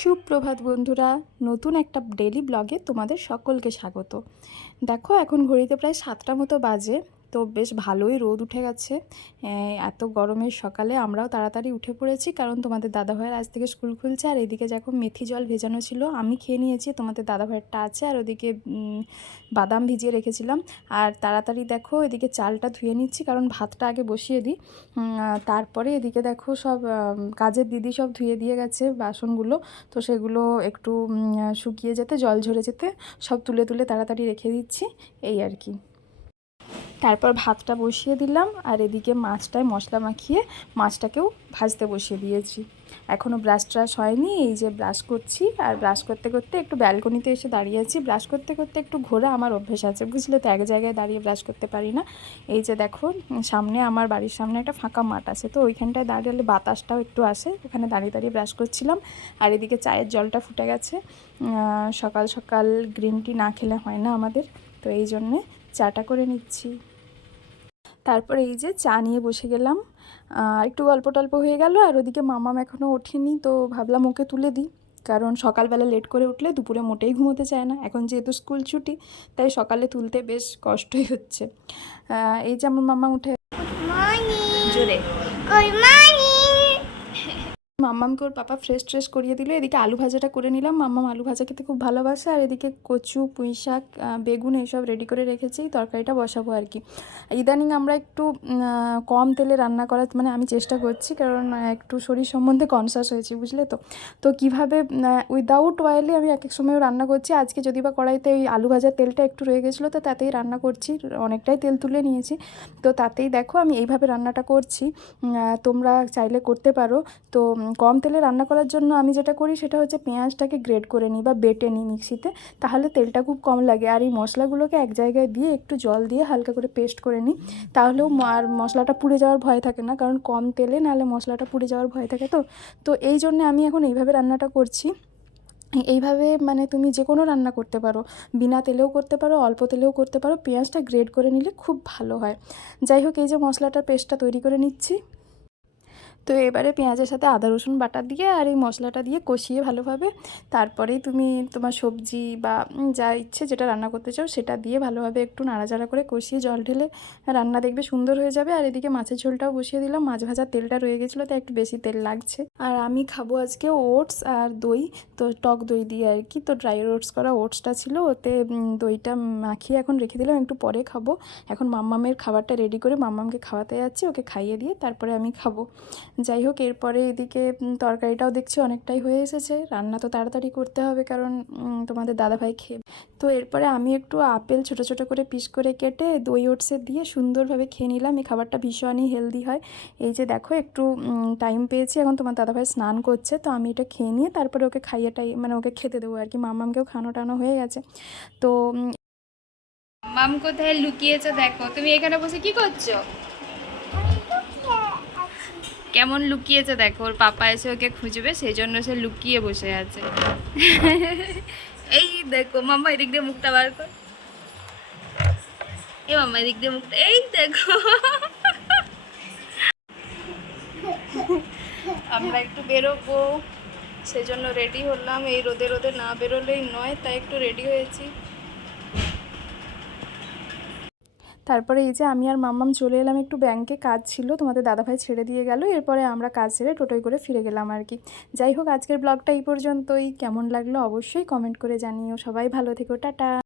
সুপ্রভাত বন্ধুরা, নতুন একটা ডেলি ব্লগে তোমাদের সকলকে স্বাগত। দেখো এখন ঘড়িতে প্রায় 7টা মতো বাজে, তো বেশ ভালোই রোদ উঠে গেছে। এত গরমের সকালে আমরাও তাড়াতাড়ি উঠে পড়েছি, কারণ তোমাদের দাদাভাইয়ের আজ থেকে স্কুল খুলছে। আর এদিকে দেখো মেথি জল ভেজানো ছিল, আমি খেয়ে নিয়েছি, তোমাদের দাদাভাইয়েরটা আছে। আর ওদিকে বাদাম ভিজিয়ে রেখেছিলাম। আর তাড়াতাড়ি দেখো এদিকে চালটা ধুয়ে নিচ্ছি, কারণ ভাতটা আগে বসিয়ে দিই। তারপরে এদিকে দেখো সব কাজের দিদি সব ধুয়ে দিয়ে গেছে বাসনগুলো, তো সেগুলো একটু শুকিয়ে যেতে, জল ঝরে যেতে সব তুলে তুলে তাড়াতাড়ি রেখে দিচ্ছি, এই আর কি। তারপর ভাতটা বসিয়ে দিলাম, আর এদিকে মাছটায় মশলা মাখিয়ে মাছটাকেও ভাজতে বসিয়ে দিয়েছি। এখনও ব্রাশ ট্রাশ হয়নি, এই যে ব্রাশ করছি। আর ব্রাশ করতে করতে একটু ব্যালকনিতে এসে দাঁড়িয়েছি। ব্রাশ করতে করতে একটু ঘোরা আমার অভ্যেস আছে, বুঝলে তো, এক জায়গায় দাঁড়িয়ে ব্রাশ করতে পারি না। এই যে দেখো সামনে, আমার বাড়ির সামনে একটা ফাঁকা মাঠ আছে, তো ওইখানটায় দাঁড়ালে বাতাসটাও একটু আসে, ওখানে দাঁড়িয়ে দাঁড়িয়ে ব্রাশ করছিলাম। আর এদিকে চায়ের জলটা ফুটে গেছে। সকাল সকাল গ্রিন টি না খেলে হয় না আমাদের, তো এই জন্যে চাটা করে নিচ্ছি। তারপর এই যে চা নিয়ে বসে গেলাম, একটু গল্প টল্প হয়ে গেল। আর ওদিকে মামাম এখনও ওঠেনি, তো ভাবলাম ওকে তুলে দিই, কারণ সকালবেলা লেট করে উঠলে দুপুরে মোটেই ঘুমোতে চায় না। এখন যেহেতু স্কুল ছুটি, তাই সকালে তুলতে বেশ কষ্টই হচ্ছে। এই যে আমার মামা উঠে জোরে মাম্মামকে ওর পাপা ফ্রেশ ট্রেশ করিয়ে দিল। এদিকে আলু ভাজাটা করে নিলাম, মাম্মাম আলু ভাজা খেতে খুব ভালোবাসে। আর এদিকে কচু, পুঁই শাক, বেগুন এইসব রেডি করে রেখেছি, তরকারিটা বসাবো আর কি। ইদানিং আমরা একটু কম তেলে রান্না করার মানে আমি চেষ্টা করছি, কারণ একটু শরীর সম্বন্ধে কনসাস হয়েছি, বুঝলে তো। তো কীভাবে উইদাউট অয়েলে আমি এক এক সময়ও রান্না করছি। আজকে যদি বা কড়াইতে ওই আলু ভাজার তেলটা একটু রয়ে গেছিলো, তো তাতেই রান্না করছি, অনেকটাই তেল তুলে নিয়েছি। তো তাতেই দেখো আমি এইভাবে রান্নাটা করছি, তোমরা চাইলে করতে পারো। তো কম তেলে রান্না করার জন্য আমি যেটা করি সেটা হচ্ছে পেঁয়াজটাকে গ্রেড করে নিই বা বেটে নিই মিক্সিতে, তাহলে তেলটা খুব কম লাগে। আর এই মশলাগুলোকে এক জায়গায় দিয়ে একটু জল দিয়ে হালকা করে পেস্ট করে নিই, তাহলেও আর মশলাটা পুড়ে যাওয়ার ভয় থাকে না, কারণ কম তেলে নাহলে মশলাটা পুড়ে যাওয়ার ভয় থাকে। তো এই জন্যে আমি এখন এইভাবে রান্নাটা করছি। এইভাবে মানে তুমি যে কোনো রান্না করতে পারো, বিনা তেলেও করতে পারো, অল্প তেলেও করতে পারো, পেঁয়াজটা গ্রেড করে নিলে খুব ভালো হয়। যাই হোক, এই যে মশলাটার পেস্টটা তৈরি করে নিচ্ছি। তো এবারে পেঁয়াজের সাথে আদা রসুন বাটা দিয়ে আর এই মশলাটা দিয়ে কষিয়ে ভালোভাবে, তারপরেই তুমি তোমার সবজি বা যা ইচ্ছে যেটা রান্না করতে চাও সেটা দিয়ে ভালোভাবে একটু নাড়াচাড়া করে কষিয়ে জল ঢেলে রান্না দেখবে সুন্দর হয়ে যাবে। আর এদিকে মাছের ঝোলটাও বসিয়ে দিলাম, মাছ ভাজার তেলটা রয়ে গেছিলো, তাই একটু বেশি তেল লাগছে। আর আমি খাবো আজকে ওটস আর দই, তো টক দই দিয়ে আর কি। তো ড্রাই রোস্ট করা ওটসটা ছিল, ওতে দইটা মাখিয়ে এখন রেখে দিলাম, একটু পরে খাবো। এখন মাম্মামের খাবারটা রেডি করে মাম্মামকে খাওয়াতে যাচ্ছি, ওকে খাইয়ে দিয়ে তারপরে আমি খাবো। যাই হোক, এরপরে এদিকে তরকারিটাও দেখছি অনেকটাই হয়ে এসেছে, রান্না তো তাড়াতাড়ি করতে হবে, কারণ তোমাদের দাদাভাই খেয়ে। তো এরপরে আমি একটু আপেল ছোটো ছোটো করে পিস করে কেটে দই ওটসে দিয়ে সুন্দরভাবে খেয়ে নিলাম। এই খাবারটা ভীষণই হেলদি হয়। এই যে দেখো একটু টাইম পেয়েছি, এখন তোমার দাদাভাই স্নান করছে, তো আমি এটা খেয়ে নিয়ে তারপরে ওকে মানে ওকে খেতে দেবো আর কি। মামামকেও খানো টানো হয়ে গেছে। তো মাম কোথায় লুকিয়েছো দেখো, তুমি এখানে বসে কি করছো? কেমন লুকিয়েছে দেখো, ওর পাপা এসে ওকে খুঁজবে, সেই জন্য সে লুকিয়ে বসে আছে। এই দেখো মাম্মা, এদিক দিয়ে মুখটা বার কর। এই মাম্মা এদিক দিয়ে মুখটা, এই দেখো। আমরা একটু বেরোবো, সেজন্য রেডি হলাম। এই রোদে রোদে না বেরোলেই নয়, তাই একটু রেডি হয়েছি। তারপরে এই যে আমি আর মাম্মাম চলে এলাম একটু ব্যাংকে, কাজ ছিল, তোমাদের দাদাভাই ছেড়ে দিয়ে গেল। এরপরে আমরা কাজ ছেড়ে টোটোয় করে ফিরে গেলাম আর কি। যাই হোক, আজকের ব্লগটা এই পর্যন্তই। কেমন লাগলো অবশ্যই কমেন্ট করে জানিও। সবাই ভালো থেকো, টাটা।